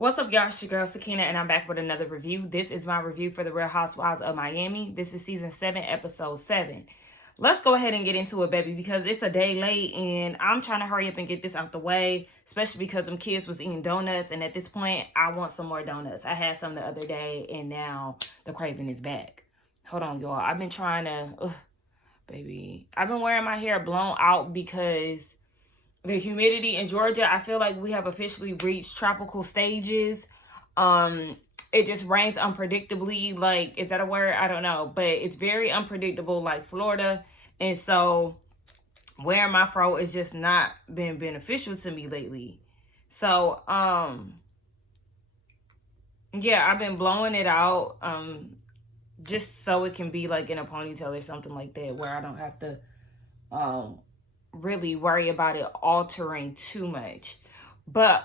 What's up, y'all? It's your girl Sakina, and I'm back with another review. This is my review for the Real Housewives of Miami. This is season 7, episode 7. Let's go ahead and get into it, baby, because it's a day late, and I'm trying to hurry up and get this out the way, especially because them kids was eating donuts, and at this point, I want some more donuts. I had some the other day, and now the craving is back. Hold on, y'all. I've been trying to, baby. I've been wearing my hair blown out because the humidity in Georgia, I feel like we have officially reached tropical stages. It just rains unpredictably. Like, is that a word? I don't know. But it's very unpredictable, like Florida. And so wearing my fro has just not been beneficial to me lately. So, yeah, I've been blowing it out. Just so it can be like in a ponytail or something like that, where I don't have to, really worry about it altering too much. But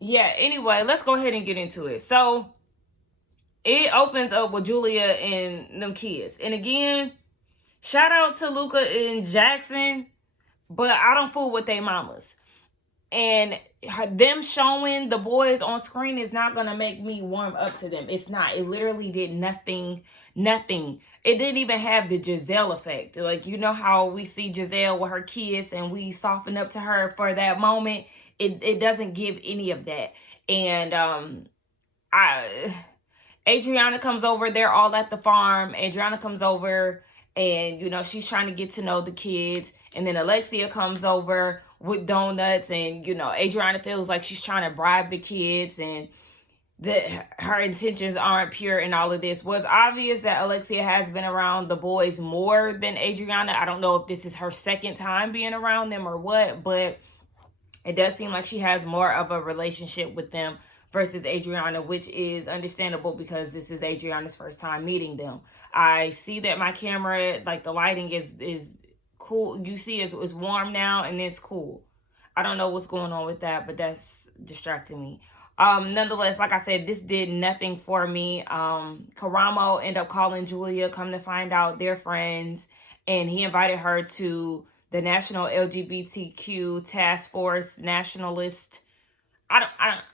yeah, anyway, let's go ahead and get into it. So it opens up with Julia and them kids, and again, shout out to Luca and Jackson, but I don't fool with their mamas. And them showing the boys on screen is not going to make me warm up to them. It's not. It literally did nothing. It didn't even have the Giselle effect. Like, you know how we see Giselle with her kids and we soften up to her for that moment? It doesn't give any of that. And Adriana comes over. They're all at the farm. Adriana comes over and, you know, she's trying to get to know the kids. And then Alexia comes over with donuts, and, you know, Adriana feels like she's trying to bribe the kids and that her intentions aren't pure and all of this. Was obvious that Alexia has been around the boys more than Adriana. I don't know if this is her second time being around them or what, but it does seem like she has more of a relationship with them versus Adriana, which is understandable because this is Adriana's first time meeting them. I see that my camera, like the lighting is cool. You see it's warm now and it's cool. I don't know what's going on with that, but that's distracting me. Nonetheless, like I said, this did nothing for me. Karamo ended up calling Julia, come to find out they're friends, and he invited her to the National LGBTQ Task Force Nationalist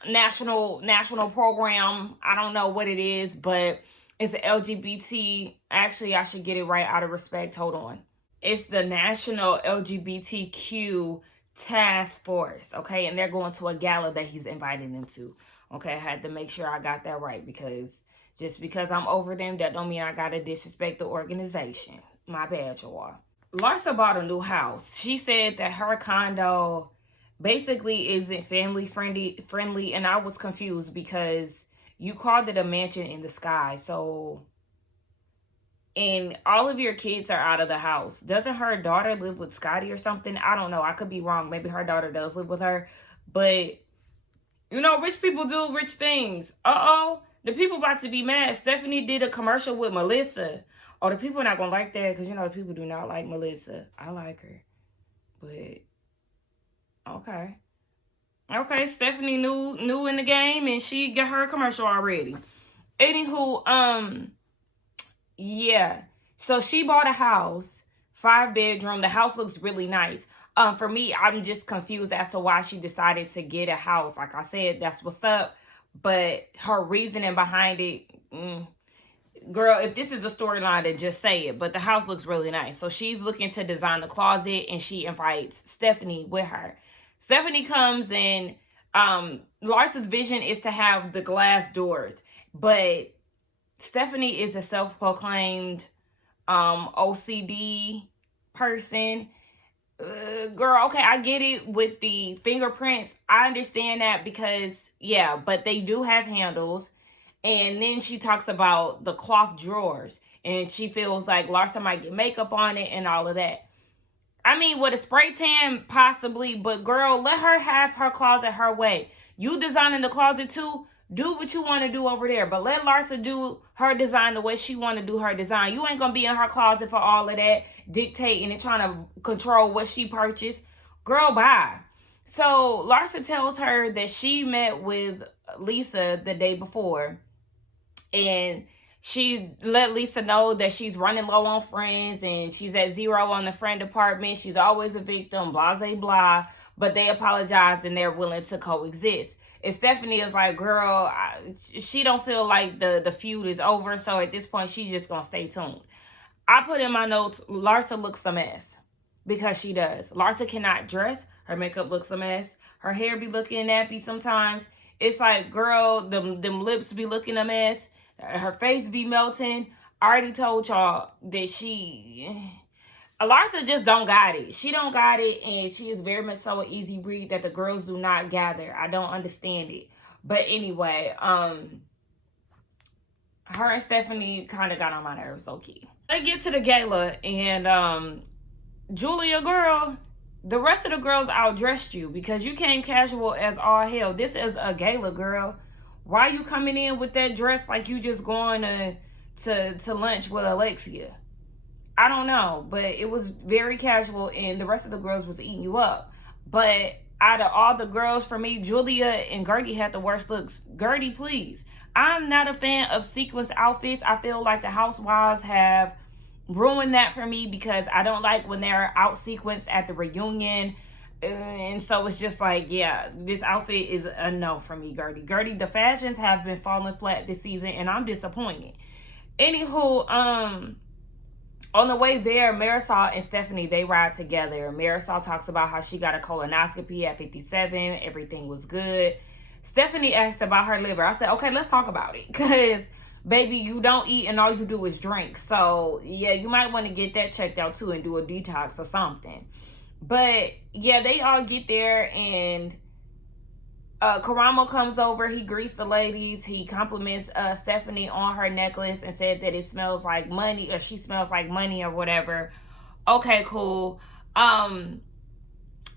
national program. I don't know what it is, but it's an LGBT. Actually, I should get it right out of respect. Hold on. It's the National LGBTQ Task Force, okay? And they're going to a gala that he's inviting them to, okay? I had to make sure I got that right, because just because I'm over them, that don't mean I gotta disrespect the organization. My bad, y'all. Larsa bought a new house. She said that her condo basically isn't family friendly, and I was confused because you called it a mansion in the sky, so... And all of your kids are out of the house. Doesn't her daughter live with Scotty or something? I don't know. I could be wrong. Maybe her daughter does live with her. But, you know, rich people do rich things. Uh-oh. The people about to be mad. Stephanie did a commercial with Melissa. Oh, the people are not going to like that because, you know, the people do not like Melissa. I like her. But, okay. Okay, Stephanie new in the game and she got her commercial already. Anywho, yeah, so she bought a house, 5-bedroom. The house looks really nice. For me, I'm just confused as to why she decided to get a house. Like I said, that's what's up. But her reasoning behind it, girl, if this is a storyline, then just say it. But the house looks really nice. So she's looking to design the closet, and she invites Stephanie with her. Stephanie comes in. Larsa's vision is to have the glass doors, but Stephanie is a self-proclaimed OCD person. Girl, okay, I get it with the fingerprints. I understand that because, yeah, but they do have handles. And then she talks about the cloth drawers. And she feels like Larsa might get makeup on it and all of that. I mean, with a spray tan, possibly. But, girl, let her have her closet her way. You designing the closet, too? Do what you want to do over there, but let Larsa do her design the way she want to do her design. You ain't going to be in her closet for all of that, dictating and trying to control what she purchased. Girl, bye. So Larsa tells her that she met with Lisa the day before, and she let Lisa know that she's running low on friends and she's at 0 on the friend department. She's always a victim, blah, blah, blah. But they apologize and they're willing to coexist. And Stephanie is like, girl, she don't feel like the feud is over. So at this point, she's just going to stay tuned. I put in my notes, Larsa looks a mess. Because she does. Larsa cannot dress. Her makeup looks a mess. Her hair be looking nappy sometimes. It's like, girl, them lips be looking a mess. Her face be melting. I already told y'all that Larsa just don't got it. She don't got it, and she is very much so an easy read that the girls do not gather. I don't understand it. But anyway, her and Stephanie kind of got on my nerves, okay. They get to the gala, and Julia, girl, the rest of the girls outdressed you because you came casual as all hell. This is a gala, girl. Why you coming in with that dress like you just going to lunch with Alexia? I don't know, but it was very casual, and the rest of the girls was eating you up. But out of all the girls, for me, Julia and Gertie had the worst looks. Gertie, please. I'm not a fan of sequence outfits. I feel like the Housewives have ruined that for me because I don't like when they're out sequenced at the reunion. And so it's just like, yeah, this outfit is a no for me, Gertie. Gertie, the fashions have been falling flat this season, and I'm disappointed. Anywho, on the way there, Marisol and Stephanie, they ride together. Marisol talks about how she got a colonoscopy at 57. Everything was good. Stephanie asked about her liver. I said, okay, let's talk about it. Because, baby, you don't eat and all you do is drink. So, yeah, you might want to get that checked out, too, and do a detox or something. But, yeah, they all get there, and KinaMal comes over. He greets the ladies. He compliments Stephanie on her necklace and said that it smells like money, or she smells like money or whatever. Okay, cool.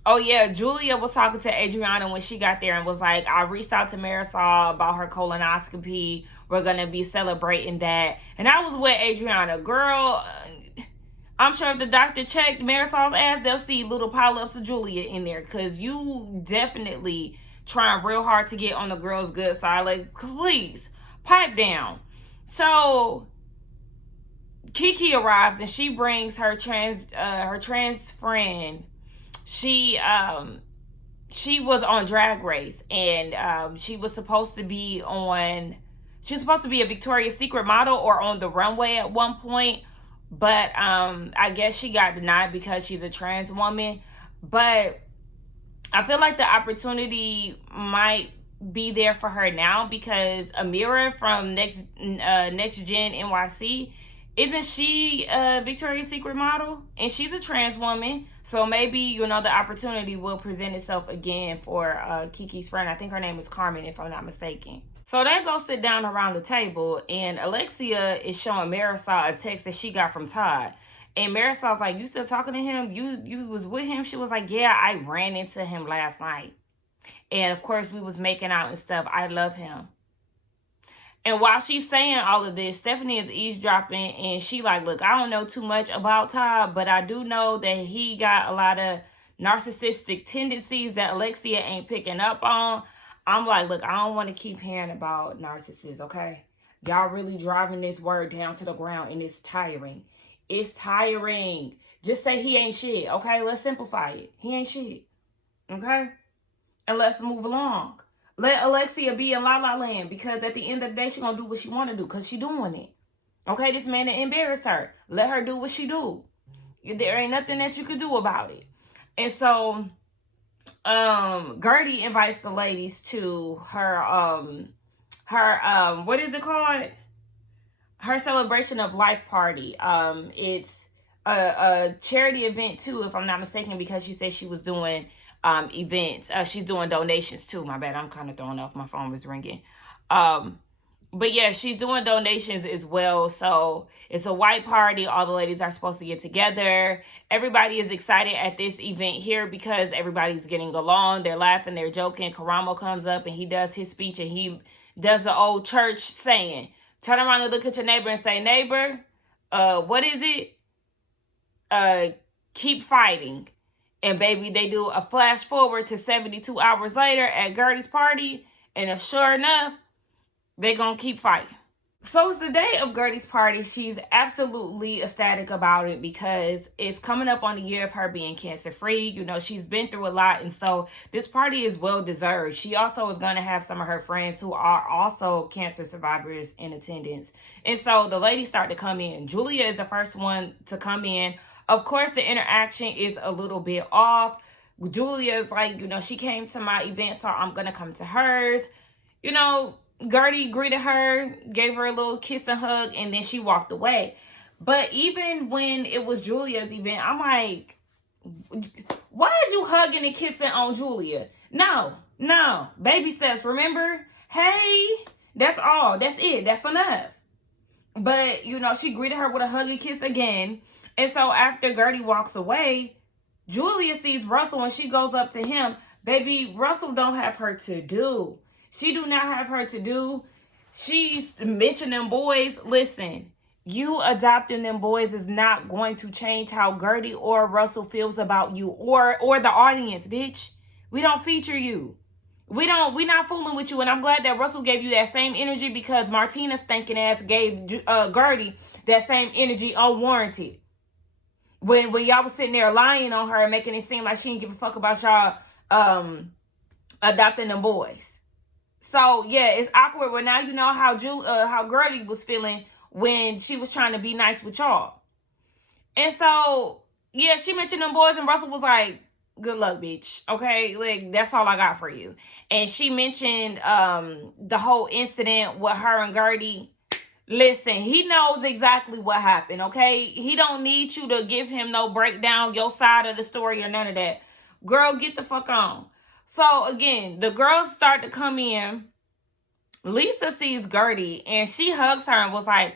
Oh, yeah, Julia was talking to Adriana when she got there and was like, I reached out to Marisol about her colonoscopy. We're going to be celebrating that. And I was with Adriana. Girl, I'm sure if the doctor checked Marisol's ass, they'll see little pile-ups of Julia in there. Because you definitely trying real hard to get on the girl's good side. Like, please, pipe down. So Kiki arrives and she brings her trans friend. She was on Drag Race, and she was supposed to be a Victoria's Secret model or on the runway at one point, but I guess she got denied because she's a trans woman. But I feel like the opportunity might be there for her now because Amira from Next Gen NYC, isn't she a Victoria's Secret model? And she's a trans woman. So maybe, the opportunity will present itself again for Kiki's friend. I think her name is Carmen, if I'm not mistaken. So they go sit down around the table, and Alexia is showing Marisol a text that she got from Todd. And Marisol's like, you still talking to him? You was with him? She was like, yeah, I ran into him last night. And, of course, we was making out and stuff. I love him. And while she's saying all of this, Stephanie is eavesdropping, and she like, look, I don't know too much about Todd, but I do know that he got a lot of narcissistic tendencies that Alexia ain't picking up on. I'm like, look, I don't want to keep hearing about narcissists, okay? Y'all really driving this word down to the ground, and it's tiring. It's tiring. Just say he ain't shit, okay? Let's simplify it. He ain't shit, okay? And let's move along. Let Alexia be in La La Land, because at the end of the day, she's going to do what she want to do because she doing it. Okay, this man embarrassed her. Let her do what she do. There ain't nothing that you could do about it. And so, Gertie invites the ladies to her what is it called? Her celebration of life party. It's a charity event too, if I'm not mistaken, because she said she was doing events. She's doing donations too. My bad, I'm kind of thrown off. My phone was ringing. But yeah, she's doing donations as well. So it's a white party. All the ladies are supposed to get together. Everybody is excited at this event here because everybody's getting along. They're laughing, they're joking. KinaMal comes up and he does his speech, and he does the old church saying, turn around and look at your neighbor and say, neighbor, what is it? Keep fighting. And baby, they do a flash forward to 72 hours later at Gertie's party. And if sure enough, they're going to keep fighting. So it's the day of Gertie's party. She's absolutely ecstatic about it because it's coming up on the year of her being cancer-free. You know, she's been through a lot, and so this party is well-deserved. She also is going to have some of her friends who are also cancer survivors in attendance. And so the ladies start to come in. Julia is the first one to come in. Of course, the interaction is a little bit off. Julia's like, you know, she came to my event, so I'm going to come to hers. You know, Gertie greeted her, gave her a little kiss and hug, and then she walked away. But even when it was Julia's event, I'm like, why is you hugging and kissing on Julia? No. Baby steps, remember? Hey, that's all. That's it. That's enough. But, you know, she greeted her with a hug and kiss again. And so after Gertie walks away, Julia sees Russell and she goes up to him. Baby, Russell don't have her to do. She do not have her to do. She's mentioning them boys. Listen, you adopting them boys is not going to change how Gertie or Russell feels about you or the audience, bitch. We don't feature you. We not fooling with you. And I'm glad that Russell gave you that same energy because Martina's stinking ass gave Gertie that same energy unwarranted. When y'all was sitting there lying on her and making it seem like she didn't give a fuck about y'all adopting them boys. So, yeah, it's awkward. But now you know how Gertie was feeling when she was trying to be nice with y'all. And so, yeah, she mentioned them boys, and Russell was like, good luck, bitch. Okay? Like, that's all I got for you. And she mentioned the whole incident with her and Gertie. Listen, he knows exactly what happened, okay? He don't need you to give him no breakdown, your side of the story or none of that. Girl, get the fuck on. So, again, the girls start to come in. Lisa sees Gertie, and she hugs her and was like,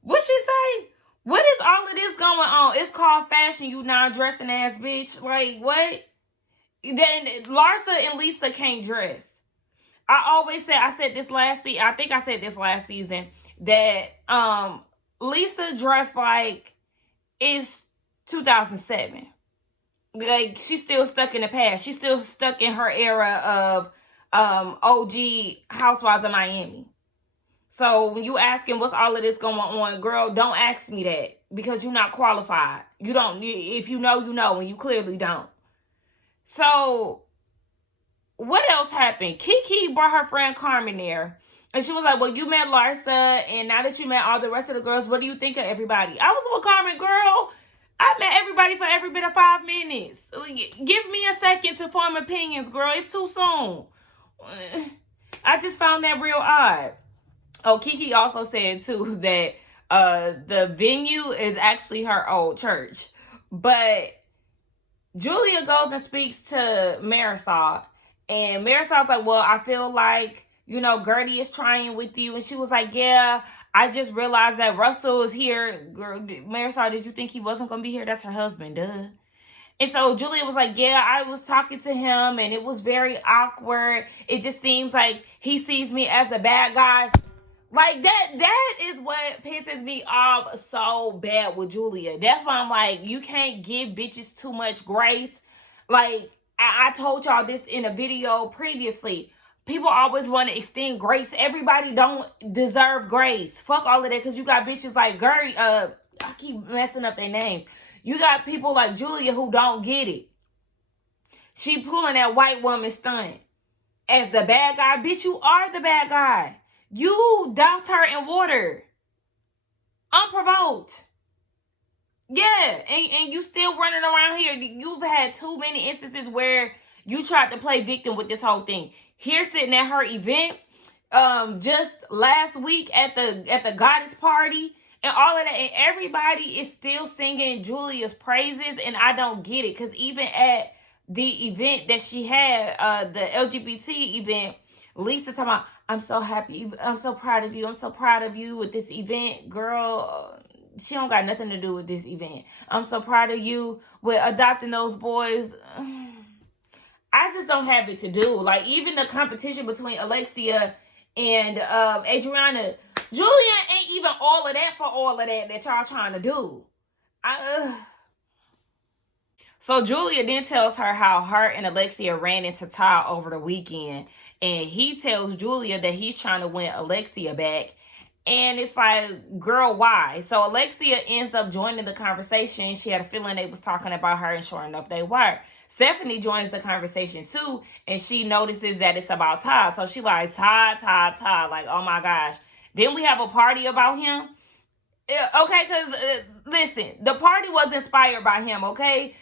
what she say? What is all of this going on? It's called fashion, you non-dressing ass bitch. Like, what? Then Larsa and Lisa can't dress. I said this last season, that Lisa dressed like it's 2007. Like, she's still stuck in the past. She's still stuck in her era of OG Housewives of Miami. So when you asking what's all of this going on, girl, don't ask me that because you're not qualified. You don't. If you know, you know, and you clearly don't. So what else happened? Kiki brought her friend Carmen there. And she was like, well, you met Larsa, and now that you met all the rest of the girls, what do you think of everybody? I was with Carmen, girl. I met everybody for every bit of 5 minutes. Give me a second to form opinions, girl. It's too soon. I just found that real odd. Oh, Kiki also said, too, that the venue is actually her old church. But Julia goes and speaks to Marisol. And Marisol's like, well, I feel like, you know, Gertie is trying with you. And she was like, yeah, I just realized that Russell is here. Girl, Marisol, did you think he wasn't going to be here? That's her husband, duh. And so Julia was like, yeah, I was talking to him and it was very awkward. It just seems like he sees me as a bad guy. Like, that is what pisses me off so bad with Julia. That's why I'm like, you can't give bitches too much grace. Like, I told y'all this in a video previously. People always want to extend grace. Everybody don't deserve grace. Fuck all of that, because you got bitches like Gertie. I keep messing up their names. You got people like Julia who don't get it. She pulling that white woman stunt as the bad guy. Bitch, you are the bad guy. You doused her in water. Unprovoked. Yeah, and you still running around here. You've had too many instances where you tried to play victim with this whole thing. Here sitting at her event, just last week at the goddess party and all of that, and everybody is still singing Julia's praises, and I don't get it, because even at the event that she had, the LGBT event, Lisa talking about, I'm so happy, I'm so proud of you, I'm so proud of you with this event, girl. She don't got nothing to do with this event. I'm so proud of you with adopting those boys. I just don't have it to do. Like, even the competition between Alexia and Adriana, Julia ain't even all of that for all of that y'all trying to do. So Julia then tells her how her and Alexia ran into Todd over the weekend. And he tells Julia that he's trying to win Alexia back. And it's like, girl, why? So Alexia ends up joining the conversation. She had a feeling they was talking about her, and sure enough, they were. Stephanie joins the conversation too, and she notices that it's about Todd. So she like, Todd, like, oh my gosh. Then we have a party about him. Okay, because listen, the party was inspired by him, okay?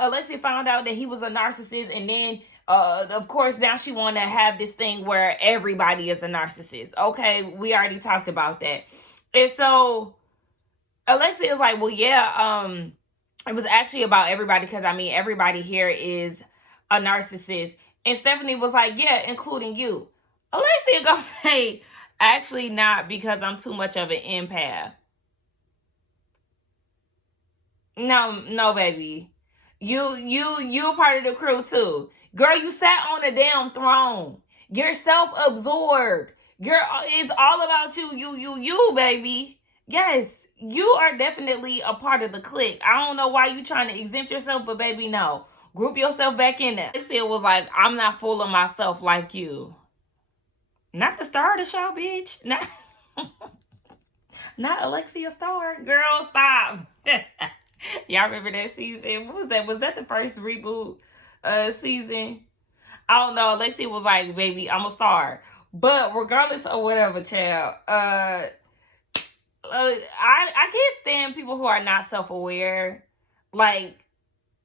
Alexia found out that he was a narcissist, and then, of course, now she want to have this thing where everybody is a narcissist. Okay, we already talked about that. And so, Alexia is like, well, yeah, it was actually about everybody, because, I mean, everybody here is a narcissist. And Stephanie was like, yeah, including you. Alexia goes, hey, actually not, because I'm too much of an empath. No, baby. You part of the crew too. Girl, you sat on a damn throne. You're self-absorbed. It's all about you, baby. Yes, you are definitely a part of the clique. I don't know why you trying to exempt yourself, but baby, no. Group yourself back in there. It was like, I'm not full of myself like you. Not the star of the show, bitch. Not Alexia Star. Girl, stop. Y'all remember that season? What was that? Was that the first reboot season? I don't know. Alexia was like, baby, I'm a star. But regardless of whatever, child, I can't stand people who are not self-aware. Like,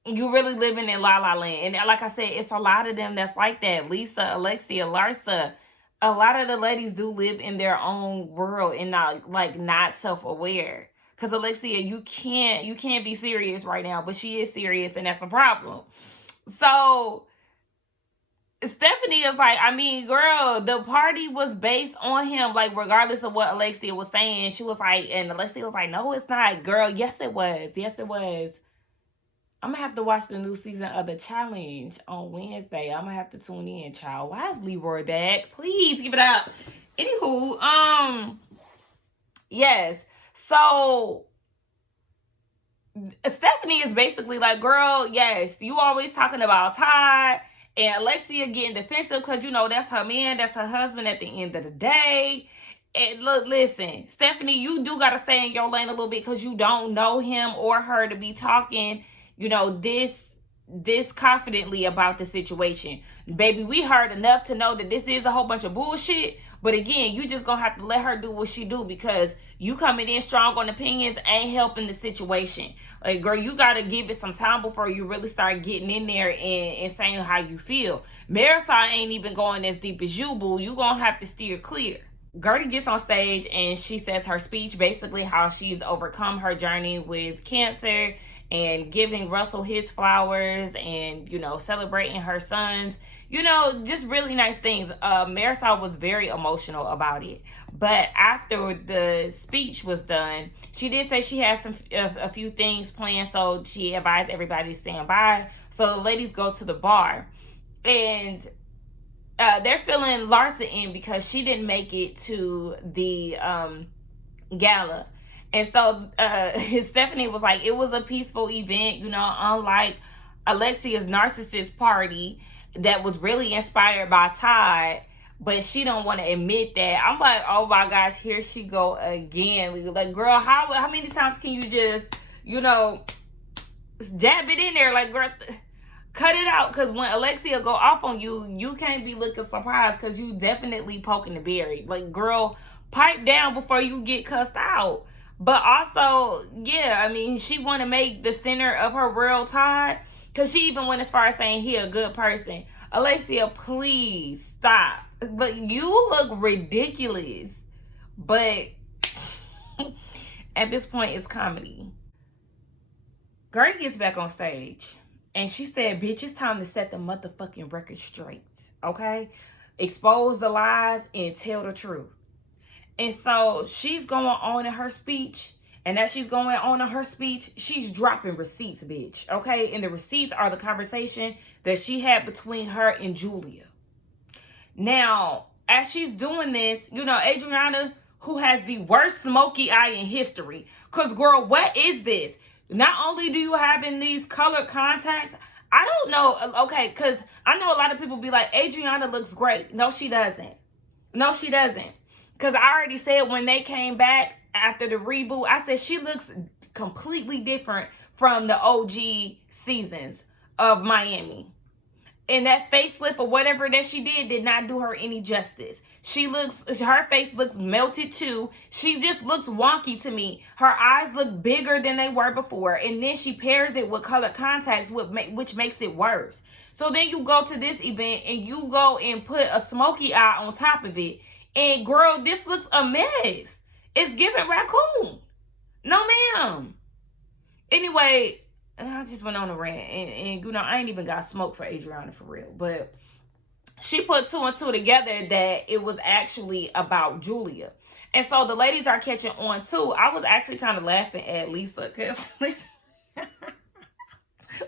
you really living in La La Land. And like I said, it's a lot of them that's like that. Lisa, Alexia, Larsa. A lot of the ladies do live in their own world and not self-aware. Because Alexia, you can't be serious right now, but she is serious, and that's a problem. So Stephanie is like, I mean, girl, the party was based on him, like, regardless of what Alexia was saying. She was like, and Alexia was like, no, it's not, girl. Yes, it was. Yes, it was. I'm going to have to watch the new season of The Challenge on Wednesday. I'm going to have to tune in, child. Why is Leroy back? Please give it up. Anywho, yes. So, Stephanie is basically like, girl, yes, you always talking about Todd. And Alexia getting defensive because, you know, that's her man. That's her husband at the end of the day. And look, listen, Stephanie, you do got to stay in your lane a little bit because you don't know him or her to be talking, you know, this confidently about the situation. Baby, we heard enough to know that this is a whole bunch of bullshit. But again, you just gonna have to let her do what she do, because you coming in strong on opinions ain't helping the situation. Like, girl, you gotta give it some time before you really start getting in there and saying how you feel. Marisol ain't even going as deep as you, boo. You gonna have to steer clear. Gertie gets on stage and she says her speech, basically how she's overcome her journey with cancer and giving Russell his flowers and, you know, celebrating her sons. You know, just really nice things. Marisol was very emotional about it. But after the speech was done, she did say she has a few things planned, so she advised everybody to stand by. So the ladies go to the bar. And they're filling Larsa in because she didn't make it to the gala. And so Stephanie was like, it was a peaceful event, you know, unlike Alexia's narcissist party that was really inspired by Todd, but she don't want to admit that. I'm like, oh my gosh, here she go again. Like, girl, how many times can you just, you know, jab it in there? Like, girl, cut it out, because when Alexia go off on you, you can't be looking surprised, because you definitely poking the berry. Like, girl, pipe down before you get cussed out. But also, yeah, I mean, she want to make the center of her world Todd, because she even went as far as saying he a good person. Alexia, please stop. But you look ridiculous. But at this point, it's comedy. Gertie gets back on stage. And she said, bitch, it's time to set the motherfucking record straight. Okay? Expose the lies and tell the truth. And so she's going on in her speech. And as she's going on in her speech, she's dropping receipts, bitch. Okay? And the receipts are the conversation that she had between her and Julia. Now, as she's doing this, you know, Adriana, who has the worst smoky eye in history. Because, girl, what is this? Not only do you have in these colored contacts, I don't know, okay, because I know a lot of people be like, Adriana looks great. No, she doesn't. No, she doesn't. Because I already said when they came back after the reboot, I said she looks completely different from the OG seasons of Miami. And that facelift or whatever that she did not do her any justice. Her face looks melted too. She just looks wonky to me. Her eyes look bigger than they were before. And then she pairs it with colored contacts, which makes it worse. So then you go to this event and you go and put a smoky eye on top of it. And girl, this looks a mess. It's giving raccoon. No, ma'am. Anyway, I just went on a rant. And you know, I ain't even got smoke for Adriana for real. But she put 2 and 2 together that it was actually about Julia. And so the ladies are catching on too. I was actually kind of laughing at Lisa because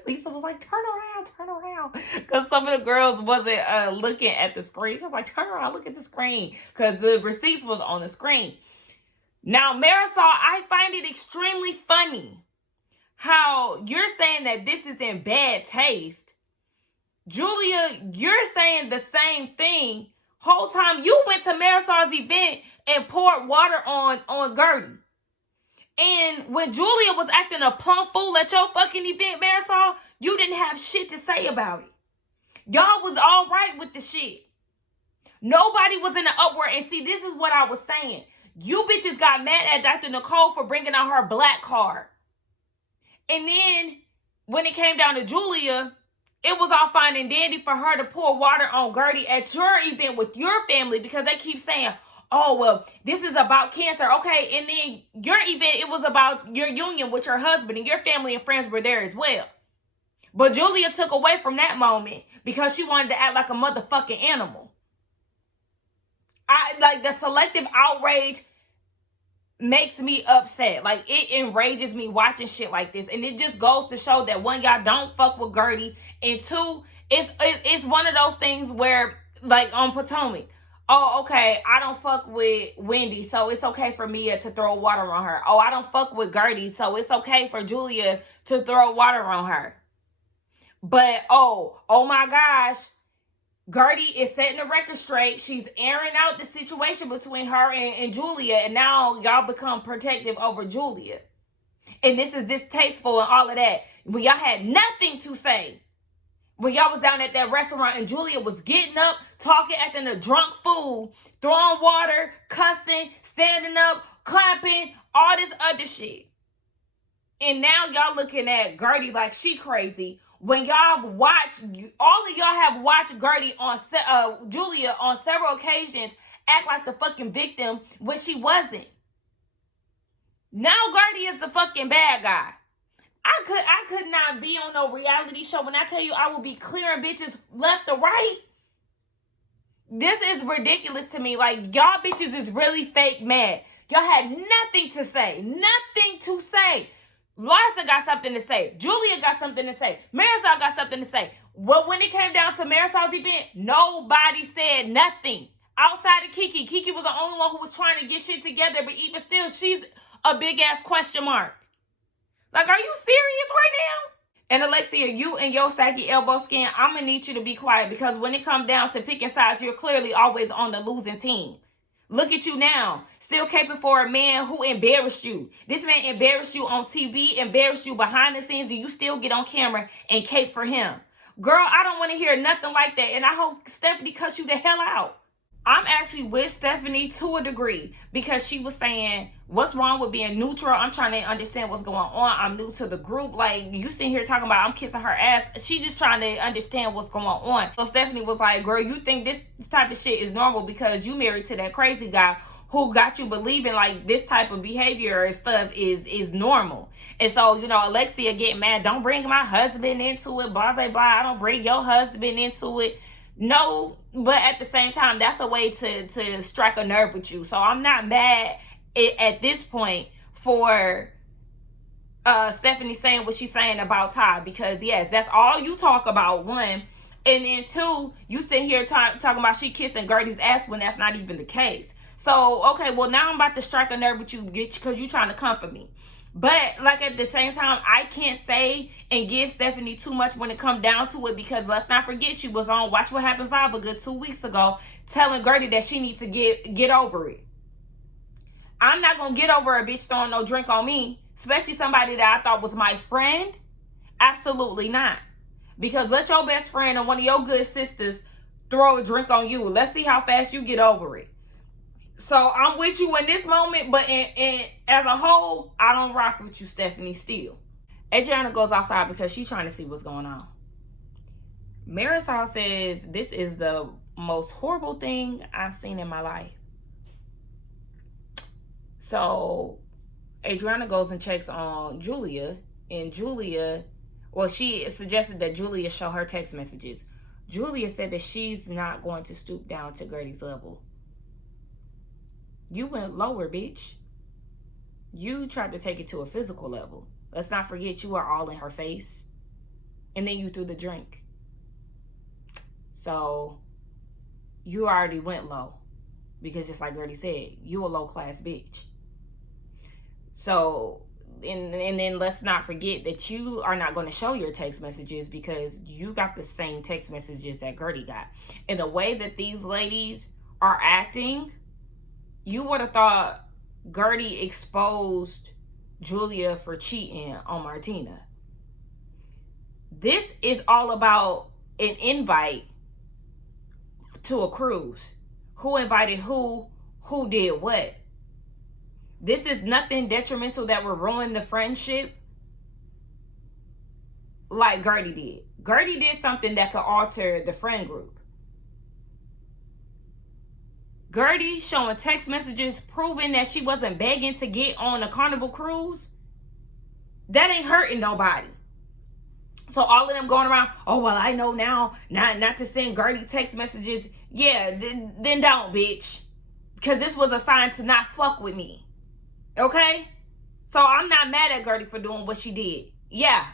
Lisa was like, turn around. Because some of the girls wasn't looking at the screen. She was like, turn around, look at the screen. Because the receipts was on the screen. Now, Marisol, I find it extremely funny how you're saying that this is in bad taste. Julia, you're saying the same thing. Whole time you went to Marisol's event and poured water on Gertie. And when Julia was acting a plumb fool at your fucking event, Marisol, you didn't have shit to say about it. Y'all was all right with the shit. Nobody was in the uproar. And see, this is what I was saying. You bitches got mad at Dr. Nicole for bringing out her black card. And then when it came down to Julia, it was all fine and dandy for her to pour water on Gertie at your event with your family because they keep saying, oh, well, this is about cancer. Okay, and then your event, it was about your union with your husband and your family and friends were there as well. But Julia took away from that moment because she wanted to act like a motherfucking animal. Like the selective outrage makes me upset. Like it enrages me watching shit like this. And it just goes to show that one, y'all don't fuck with Gertie. And two, it's one of those things where like on Potomac, oh, okay, I don't fuck with Wendy, so it's okay for Mia to throw water on her. Oh, I don't fuck with Gertie, so it's okay for Julia to throw water on her. But, oh my gosh, Gertie is setting the record straight. She's airing out the situation between her and Julia, and now y'all become protective over Julia. And this is distasteful and all of that. When y'all had nothing to say. When y'all was down at that restaurant and Julia was getting up, talking, acting a drunk fool, throwing water, cussing, standing up, clapping, all this other shit. And now y'all looking at Gertie like she crazy. When y'all watch, all of y'all have watched Gertie on Julia on several occasions act like the fucking victim when she wasn't. Now Gertie is the fucking bad guy. I could not be on no reality show when I tell you I will be clearing bitches left or right. This is ridiculous to me. Like, y'all bitches is really fake mad. Y'all had nothing to say. Nothing to say. Larsa got something to say. Julia got something to say. Marisol got something to say. Well, when it came down to Marisol's event, nobody said nothing. Outside of Kiki. Kiki was the only one who was trying to get shit together, but even still, she's a big-ass question mark. Like, are you serious right now? And Alexia, you and your saggy elbow skin, I'm going to need you to be quiet because when it comes down to picking sides, you're clearly always on the losing team. Look at you now, still caping for a man who embarrassed you. This man embarrassed you on TV, embarrassed you behind the scenes, and you still get on camera and cape for him. Girl, I don't want to hear nothing like that, and I hope Stephanie cuts you the hell out. I'm actually with Stephanie to a degree because she was saying, what's wrong with being neutral? I'm trying to understand what's going on. I'm new to the group. Like, you sitting here talking about I'm kissing her ass. She just trying to understand what's going on. So Stephanie was like, girl, you think this type of shit is normal because you married to that crazy guy who got you believing like this type of behavior and stuff is normal. And so, you know, Alexia getting mad. Don't bring my husband into it. Blah, blah, blah. I don't bring your husband into it. No, but at the same time, that's a way to strike a nerve with you. So I'm not mad at this point for Stephanie saying what she's saying about Ty. Because, yes, that's all you talk about, one. And then, two, you sit here talking about she kissing Gertie's ass when that's not even the case. So, okay, well, now I'm about to strike a nerve with you because you're trying to comfort me. But, like, at the same time, I can't say and give Stephanie too much when it comes down to it because let's not forget she was on Watch What Happens Live a good 2 weeks ago telling Gertie that she needs to get over it. I'm not going to get over a bitch throwing no drink on me, especially somebody that I thought was my friend. Absolutely not. Because let your best friend or one of your good sisters throw a drink on you. Let's see how fast you get over it. So I'm with you in this moment, but as a whole, I don't rock with you, Stephanie, still. Adriana goes outside because she's trying to see what's going on. Marisol says, this is the most horrible thing I've seen in my life. So Adriana goes and checks on Julia, and Julia, well, she suggested that Julia show her text messages. Julia said that she's not going to stoop down to Gertie's level. You went lower, bitch. You tried to take it to a physical level. Let's not forget you are all in her face. And then you threw the drink. So you already went low. Because just like Gertie said, you a low-class bitch. So, and then let's not forget that you are not going to show your text messages because you got the same text messages that Gertie got. And the way that these ladies are acting, you would have thought Gertie exposed Julia for cheating on Martina. This is all about an invite to a cruise. Who invited who did what. This is nothing detrimental that will ruin the friendship like Gertie did. Gertie did something that could alter the friend group. Gertie showing text messages proving that she wasn't begging to get on a Carnival cruise. That ain't hurting nobody. So all of them going around, oh, well, I know now not to send Gertie text messages. Yeah, then don't, bitch. Because this was a sign to not fuck with me. Okay? So I'm not mad at Gertie for doing what she did. Yeah,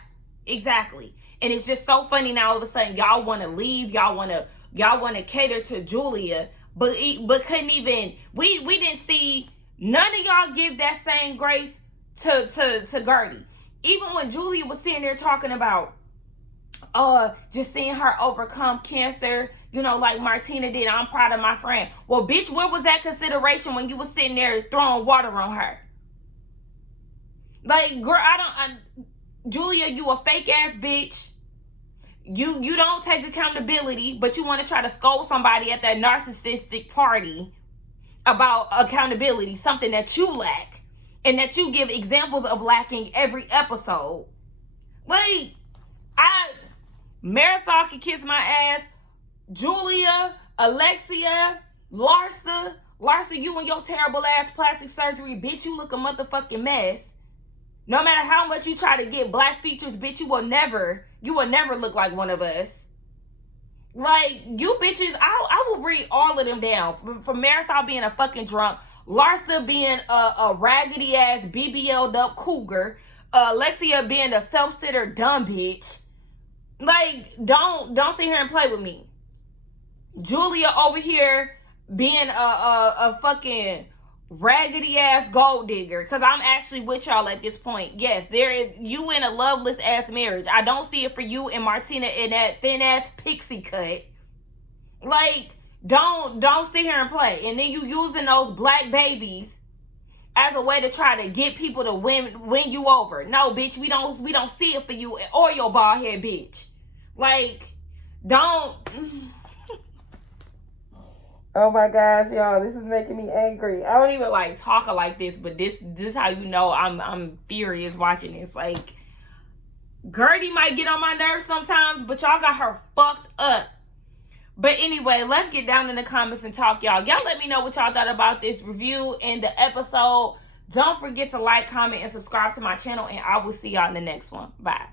exactly. And it's just so funny now all of a sudden y'all want to leave. Y'all want to cater to Julia. But couldn't even, we didn't see none of y'all give that same grace to Gertie. Even when Julia was sitting there talking about, just seeing her overcome cancer, like Martina did. I'm proud of my friend. Well, bitch, where was that consideration when you was sitting there throwing water on her? Like, girl, Julia, you a fake ass bitch. You don't take accountability, but you want to try to scold somebody at that narcissistic party about accountability, something that you lack and that you give examples of lacking every episode. Like, Marisol can kiss my ass. Julia, Alexia, Larsa, you and your terrible ass plastic surgery, bitch, you look a motherfucking mess. No matter how much you try to get black features, bitch, you will never look like one of us. Like, you bitches, I will read all of them down. From Marisol being a fucking drunk, Larsa being a raggedy ass BBL'd up cougar, Alexia being a self-sitter dumb bitch. Like, don't sit here and play with me. Julia over here being a fucking raggedy ass gold digger, because I'm actually with y'all at this point. Yes, you in a loveless ass marriage. I don't see it for you and Martina in that thin ass pixie cut. Like, don't sit here and play. And then you using those black babies as a way to try to get people to win you over. No, bitch, we don't see it for you or your bald head bitch. Like, don't. Oh my gosh, y'all, this is making me angry. I don't even like talking like this, but this is how you know I'm furious watching this. Like, Gertie might get on my nerves sometimes, but y'all got her fucked up. But anyway, let's get down in the comments and talk, y'all. Y'all let me know what y'all thought about this review and the episode. Don't forget to like, comment, and subscribe to my channel, and I will see y'all in the next one. Bye.